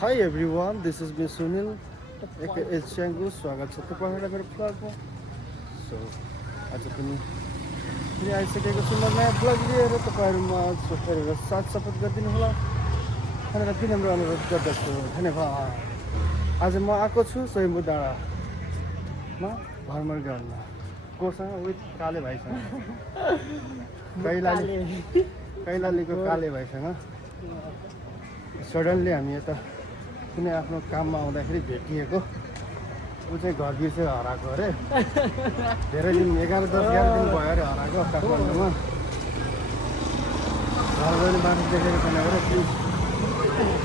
Hi everyone, this is me Sunil, aka Changu. स्वागत छ तपाईहरुलाई मेरो ब्लगमा। सो आज पनि आइसकेको छु म नयाँ ब्लग लिएर तपाईहरुमा हेरेर साथ सपोर्ट गरिदिनु होला भनेर विनम्र अनुरोध गर्दछु। धन्यवाद। आज म आएको छु स्वयम्भू डाँडामा भ्रमण गर्न। कोसँग विथ काले भाइसँग, कैलालीको काले भाइसँग। सडनली हामी यता कुनै आफ्नो काममा आउँदाखेरि भेटिएको। ऊ चाहिँ घर बिर्सेर हराएको अरे। धेरै दिन 11-10 दिन भयो अरे हराएको काठमाडौँमा। घर गएर मान्छे देखेर पनि अरे प्लिज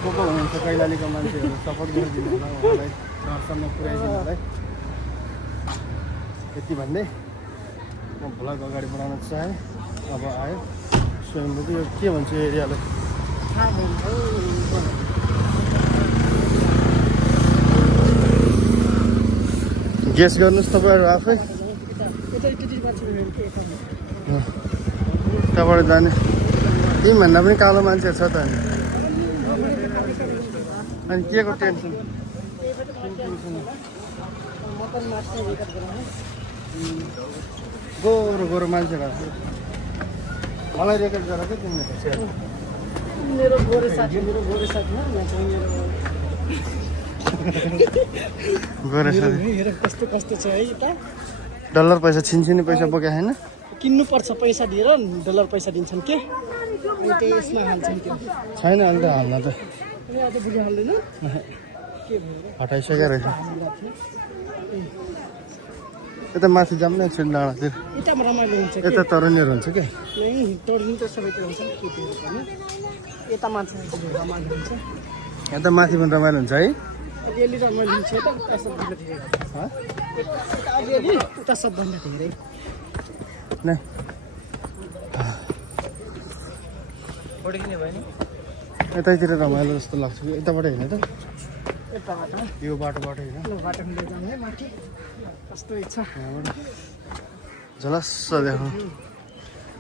को हुनुहुन्छ कैलालीको मान्छेहरू सपोर्ट गरिदिनु होला उहाँलाई, घरसम्म पुर्याइदिनु होला। यति भन्दै म भ्लग अगाडि बढाउन चाहेँ। अब आयो स्वयम्भूको यो के भन्छ एरियालाई, गेस गर्नुहोस् तपाईँहरू आफै। त्यहाँबाट जाने तिमीभन्दा पनि कालो मान्छेहरू छ त। अनि के को टेन्सन? गोरो गोरो मान्छेहरू मलाई रेकर्ड गर क्या तिमीले। मेरो गोरे साथी गोरे साथी हेर कस्तो कस्तो छ है। यता डलर पैसा छिनछिने पैसा बोके छैन। किन्नुपर्छ, पैसा दिएर डलर पैसा दिन्छन् के, अनि त्यो यसमा हाल्छन् त्यो छैन अहिले त हाल्न त अनि आज बुझ्नु हाल्दैन के भयो हटाइसकेको रहेछ। यता माथि जाऊँ न एकछिन डाँडातिर। यतामा रमाइलो हुन्छ यता तरुनीहरू हुन्छ क्या। नै टोर्नी त सबैतिर हुन्छ केटीहरू पनि। यता मान्छे रमाइलो हुन्छ, यता माथि पनि रमाइलो हुन्छ है। अलिअलि रमाइलो हुन्छ यता, उता सबभन्दा धेरै अलिअलि उता सबभन्दा धेरै नै यतैतिर रमाइलो जस्तो लाग्छ। यताबाट होइन त, यताबाट यो बाटोबाट होइन। बाटो मिलेर जाउँ है माथि। कस्तो इच्छा झलस्स देखाउँ।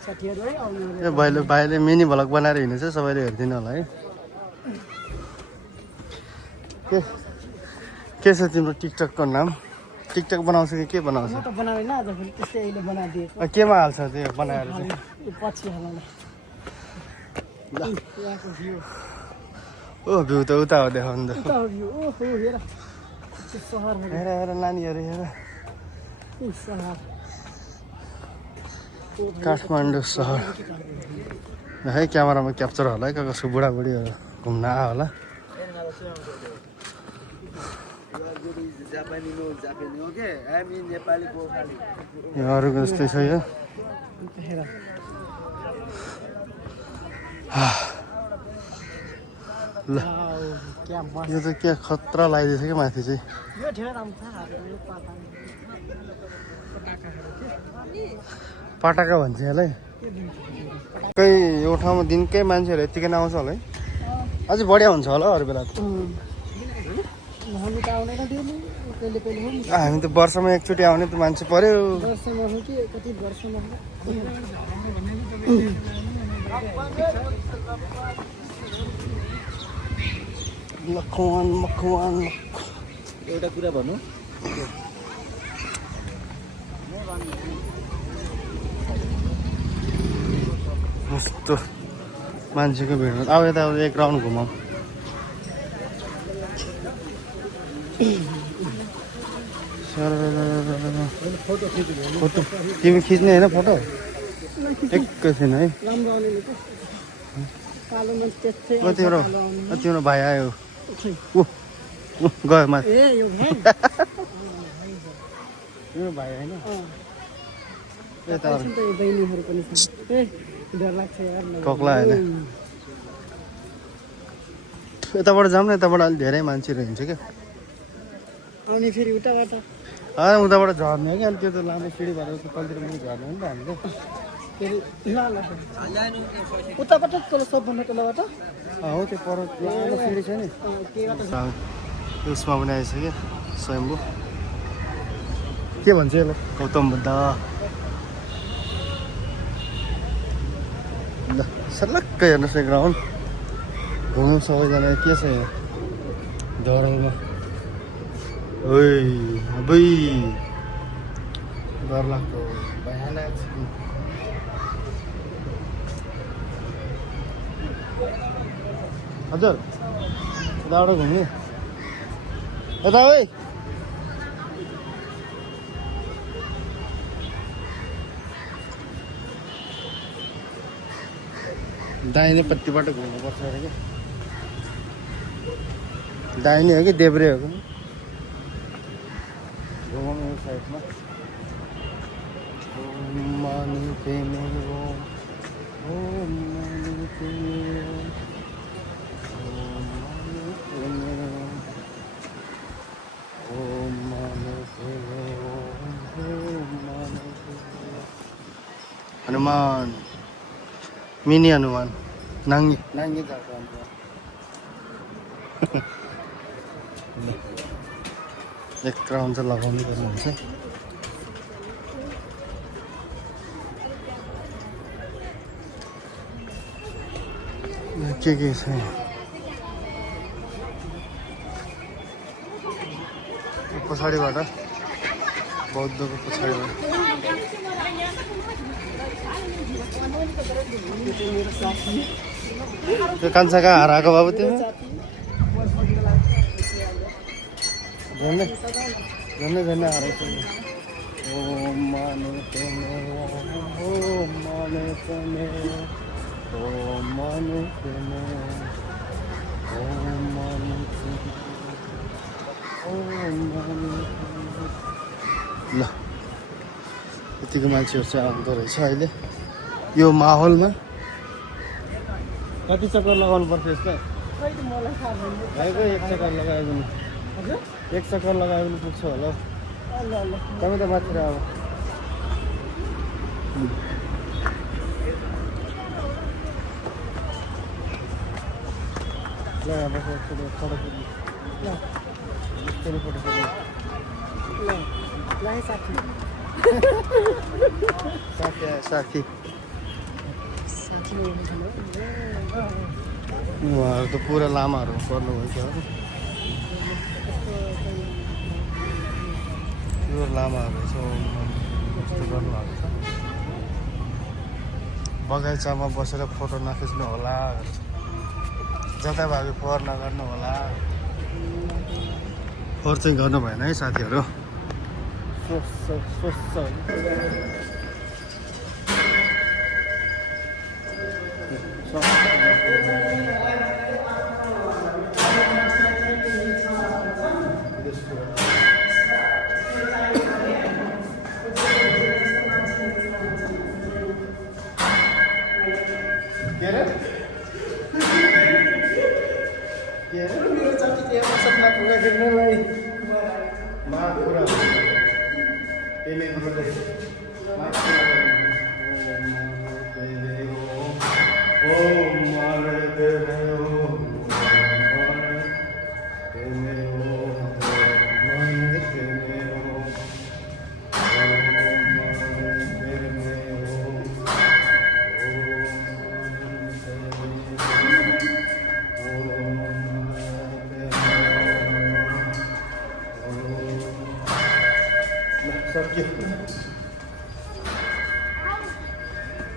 साथीहरू है आउनु। ए भाइले मिनी भ्लग बनाएर हिँडेछ, सबैले हेरिदिनु होला है। के छ तिम्रो टिकटकको नाम? टिकटक बनाउँछ कि के बनाउँछ? म त बनाएन आज फेरि, त्यस्तै अहिले बनाइदिएको। केमा हाल्छ त्यो बनाएर चाहिँ? पछि हाल्नु यहाँको भ्यू। ओ भ्यू त उता हो देखाउनु त। उता हो भ्यू। ओहो हेर त्यो सहरहरू, हेर हेर नानीहरू हेर। ऊ सहर काठमाडौँ सहर है। क्यामेरामा क्याप्चर होला है, कसको बुढाबुढीहरू घुम्न आयो होला। यो अरूको जस्तै छ यो। हेर ल क्या मस्त। यो त के खतरा लगाइदिएछ क्या माथि चाहिँ। यो धेरै राम्रो छ यो पाता पटाका भन्छ यसलाई। खै यो ठाउँमा दिनकै मान्छेहरू यत्तिकै नआउँछ होला है। अझै बढिया हुन्छ होला अरू बेला त। हामी त आउँदैन डेली, कहिले कहिले हो नि। हामी त वर्षमा एकचोटि आउने त मान्छे पर्यो। वर्षमा हो कि कति वर्षमा हो। मखवान एउटा कुरा भनौँ, कस्तो मान्छेको भिड। अब यता एक राउन्ड घुमाऊ। फोटो तिमी खिच्ने होइन फोटो? एकैछिन है। राम्रो आउने कालो मान्छे त्यस्तै तिम्रो भाइ आयो। गयो माथि। ए यो भाइ तिम्रो भाइ होइन यता यो बहिनीहरू पनि छ। ए डर लाग्छ यार। टक्ला होइन। यताबाट जाऊँ न, यताबाट अलिक धेरै मान्छेहरू हुन्छ क्या। आउने फेरि उताबाट उताबाट झर्ने हो कि अनि त्यो त लामो सिँढी भएर तलतिर पनि झर्ने हो नि त हामीले। फेरि ल उताबाट तल सबभन्दा तलबाट हो त्यो पर लामो सिँढी छ नि। उसमा पनि आइसक्यो स्वयम्भू। के भन्छ यसलाई? गौतम बुद्ध। ल सल्लक्क हेर्नुहोस् न ग्राउन्ड घुम्नु सबैजना के छ यहाँ डराउमा ओइ अबै डरलाग्दो भयानक छ। हजुर यताबाट घुम्ने यता है दाहिनेपट्टिबाट घुम्नुपर्छ अरे क्या दाहिने हो कि देब्रे हो कि घुमाउनु यो साइडमा हनुमान मिनी हनुमान नाङ्गे नाङ्गे जाएको हाम्रो एक राउन्ड चाहिँ लगाउनु पर्नुहुन्छ। के छ पछाडिबाट बौद्धको पछाडिबाट त्यो कान्छा कहाँ हराएको बाबु त्यो झन्डै झन्डै झन्डै हराएको ओ माने ओ माने ओ माने ओ माने ल यतिको मान्छेहरू चाहिँ आउँदो रहेछ अहिले यो माहौलमा। कति चक्कर लगाउनु पर्छ यसलाई एक चक्कर लगायो भने एक चक्कर लगायो भने पुग्छ होला तपाईँ त माथि अब साथी उहाँहरू त पुरा लामाहरू पर्नुभएको हो प्योर लामाहरू यस्तो गर्नुभएको छ। बगैँचामा बसेर फोटो नखिच्नु होला जताभावी फोहोर नगर्नु होला फोहोर चाहिँ गर्नु भएन है साथीहरू। मेरो साथी चाहिँ सपना पुरा गर्नलाई पुरा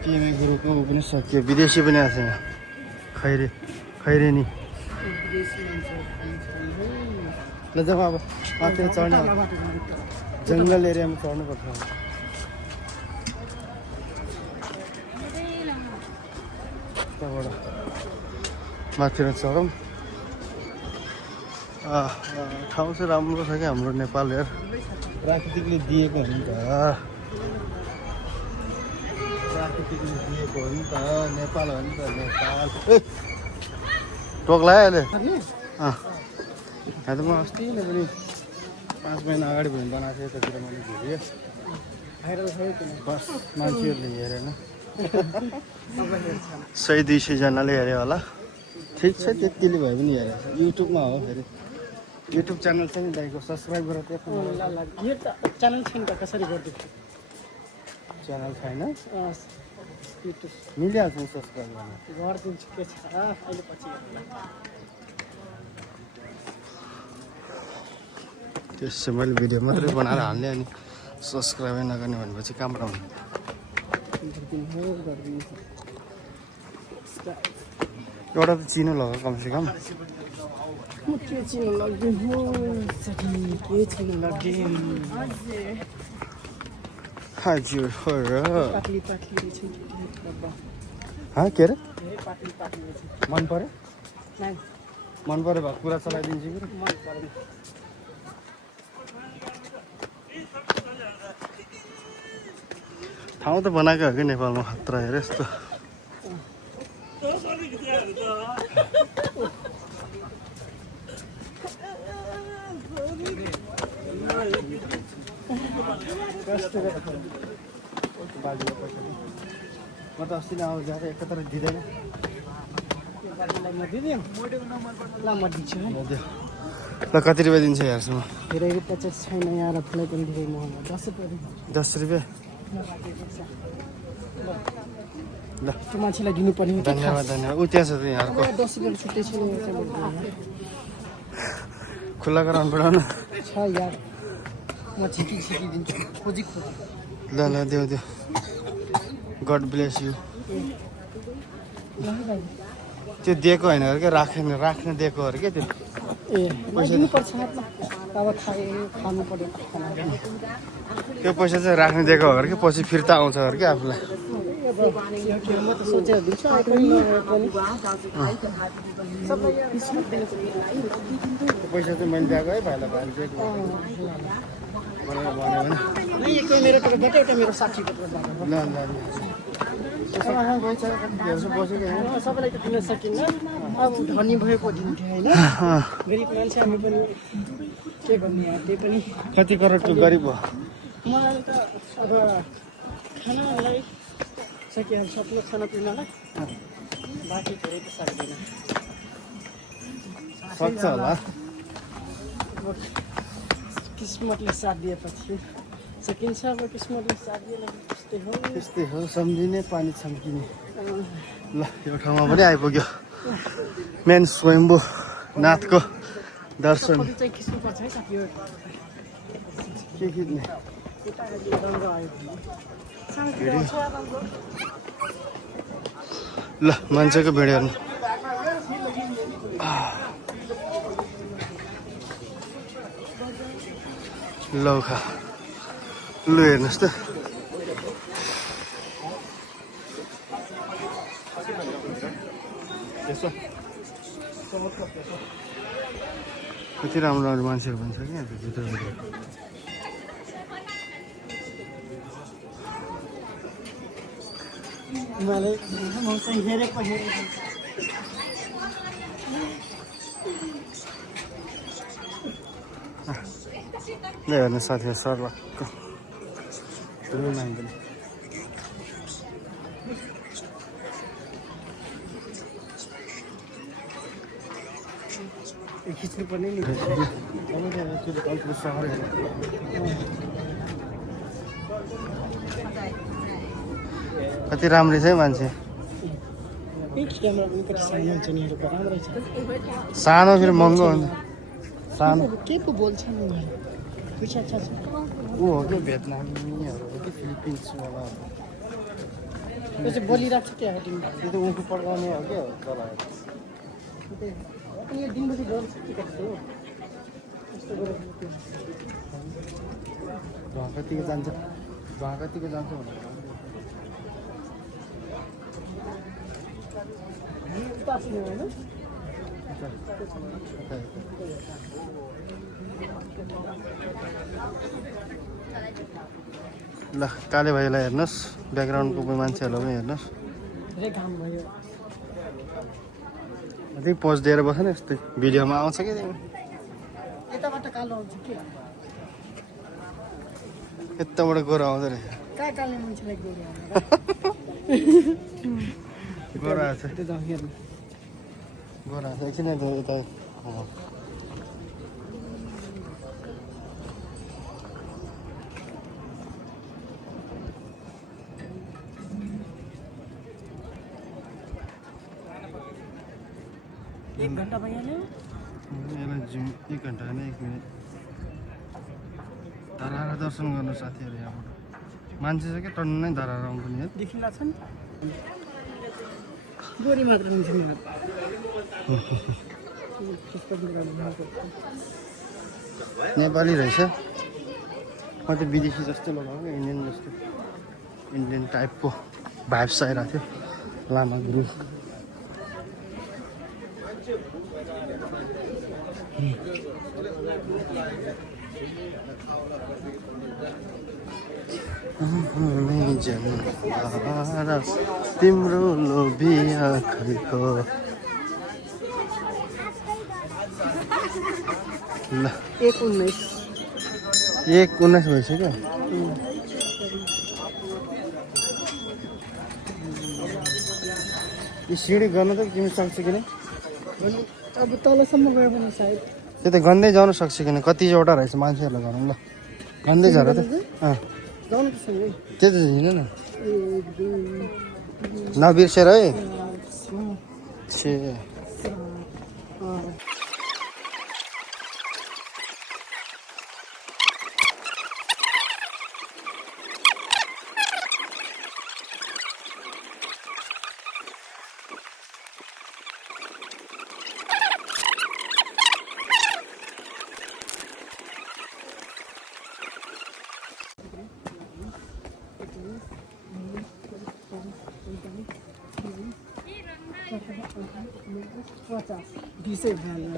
टिएमए ग्रुपको ऊ पनि सकियो विदेशी पनि आएको छ यहाँ खैरेनी ल जाउँ अब माथि चढ्ने जङ्गल एरियामा चढ्नुपर्छ त्यहाँबाट माथि चढौँ। ठाउँ चाहिँ राम्रो छ क्या हाम्रो नेपाल यार प्राकृतिकले दिएको हो नि त प्राकृतिकले दिएको हो नि त नेपाल हो नि त नेपाल टोक लगायो अहिले यहाँ त म अस्ति नै पनि 5 महिना अगाडि भुइँ बनाएको थिएँ त्यतिर मैले झुलेँ बस मान्छेहरूले हेरेन 100-200जनाले हेऱ्यो होला ठिक छ त्यतिले भए पनि हेरेको छ युट्युबमा हो फेरि युट्युब च्यानल छ नि दाइको सब्सक्राइब गरेर यो त च्यानल छैन त कसरी गरिदियो च्यानल छैन युट्युब मिलिहाल्छ नि सब्सक्राइब गर्न गरिदिन्छु के छ अहिले पछि त्यसै मैले भिडियो मात्रै बनाएर हाल्ने अनि सब्सक्राइबै नगर्ने भनेपछि कहाँबाट हुने एउटा त चिनो लग कमसेकम के चिनो लाग्यो के चिनो लाग्यो हजुर हो र पातली पातली रहेछ के अरे पातली पातली रहेछ मन पऱ्यो नाइ मन पऱ्यो भएको कुरा चलाइदिन्छु कि मन परेन ठाउँ त बनाएको हो कि नेपालमा खतरा हेरे यस्तो म त अस्ति नै आउँछ एकत्र दिँदैन ल कति रुपियाँ दिन्छ हेर्छु म धेरै रुपियाँ चाहिँ छैन यहाँ र फुलै पनि धेरै महँगो 10 रुपियाँ 10 रुपियाँ ल त्यो मान्छेलाई दिनुपर्ने हो धन्यवाद धन्यवाद ऊ त्यहाँ छ त यहाँको 10 रुपियाँ छुट्टै छैन खुल्ला गराउनु पऱ्यो न छ यार म छिकी दिन्छु खोजी ल ल देऊ देऊ गड ब्लेस यु त्यो दिएको होइन अरे क्या राख्ने दिएको अरे क्या त्यो ए दिनुपर्छ हातमा अब खानु पर्यो त्यो पैसा चाहिँ राख्ने दिएको हो अरे कि पछि फिर्ता आउँछ अरे क्या आफूलाई म त सोचेर दिन्छु पैसा चाहिँ मैले दिएको है भाइलाई भाइले दिएको भनेर भन्यो भने मेरो तर्फबाट एउटा मेरो साथीको ल ल सबैलाई त दिन सकिन्न अब धनी भएको दिन्थ्यो होइन गरिब मान्छे हामी पनि के गर्ने त्यही पनि कति करोडको गरिब हो मलाई त अब खानालाई सकिहाल्छ आफ्नो खानापिनालाई बाँकी धेरै त सक्दैन सक्छ होला किस्मतले साथ दिएपछि सकिन्छ अब किस्मतले साथ दिएन त्यस्तै हो सम्झिने पानी छम्किने ल यो ठाउँमा पनि आइपुग्यो मेन स्वयम्भू नाथको दर्शन चाहिँ खिच्नुपर्छ है साथी के खिच्ने ल मान्छेको भिड हेर्नु लौखा लु हेर्नुहोस् त कति राम्रो राम्रो मान्छेहरू पनि छ क्या भित्र मलाई चाहिँ हेरेको ल हेर्नु साथीहरू सर्लक्क ठुलो नाङ्गले खिच्नु पर्ने नि सहर कति राम्रै छ है मान्छे क्यामेरा पनि कति सानो हुन्छ नि राम्रै छ सानो फेरि महँगो हुन्छ सानो के पो बोल्छ नि पैसा छ ऊ हो कि भियतनामीहरू हो कि फिलिपिन्सवाला त्यो चाहिँ बोलिरहेको छ क्या हो तिमी त्यो त उँखु पड्काउने हो क्या चलाएर अनि यो दिनभरि गर्छ के कस्तो हो यस्तो गरेर कतिको जान्छ कतिको जान्छ भनेर तास्ने होइन ल काले भाइलाई हेर्नुहोस् ब्याकग्राउन्डको मान्छेहरूलाई पनि हेर्नुहोस् धेरै घाम भयो त्यही पोज दिएर बस्छ नि यस्तै भिडियोमा आउँछ कि यताबाट कालो आउँछ के यताबाट गोरो आउँदो रहेछ कहाँ काल्ने मान्छेलाई गोरो आएको छ त्यो त हेर्नु गोरो आएको छ एकछिन यता एक घन्टा भइहाल्यो यसलाई जुम 1 घन्टा होइन 1 मिनट धराहरा दर्शन गर्नु साथीहरू यहाँबाट मान्छे चाहिँ के टन्नै धराहरा आउँदैन है देखिला छ नि गोरी मात्र हुन्छ नि नेपाली रहेछ म त विदेशी जस्तो लगाएको इन्डियन जस्तो इन्डियन टाइपको भाइब्स आइरहेको थियो लामा गुरु तिम्रो लोभिया खैको ल 1:19 भइसक्यो यो सिँढी गर्न त तिमी सक्छ कि नै अब तलसम्म गयो भने सायद त्यो त गन्दै जानु सक्छ कि नै कतिवटा रहेछ मान्छेहरूलाई गरौँ ल गन्दै झर त जानु त सँगै त्यो त हिँड न नबिर्सेर है छे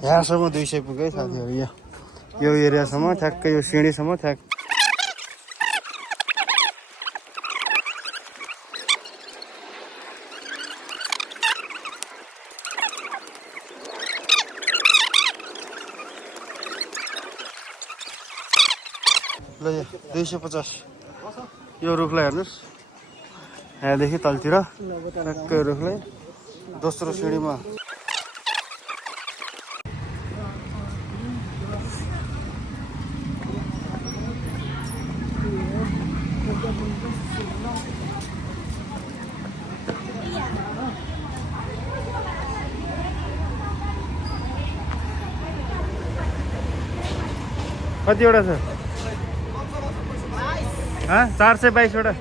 यहाँसम्म 200 पुग्यो है साथीहरू यो एरियासम्म ठ्याक्कै यो सिँढीसम्म ठ्याक्क ल यो 250 यो रुखलाई हेर्नुहोस् यहाँदेखि तलतिर ठ्याक्कै रुखलाई दोस्रो सिँढीमा कतिवटा छ 422वटा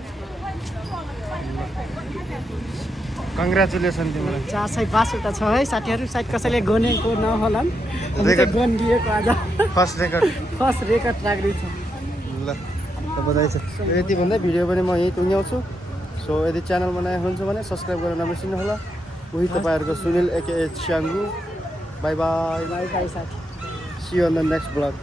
कङ्ग्रेचुलेसन तिमीलाई 422वटा छ है साथीहरू सायद कसैले गनेको नहोला गन दिएको आज फर्स्ट रेकर्ड राख्दैछ ल बधाई छ यति भन्दै भिडियो पनि म यहीँ टुङ्ग्याउँछु सो यदि च्यानलमा नयाँ हुनुहुन्छ भने सब्सक्राइब गर्न नबिर्सिनु होला उही तपाईँहरूको सुनिल एके च्याङ्गु बाई बाई बाई बाई साथी see you on the next blog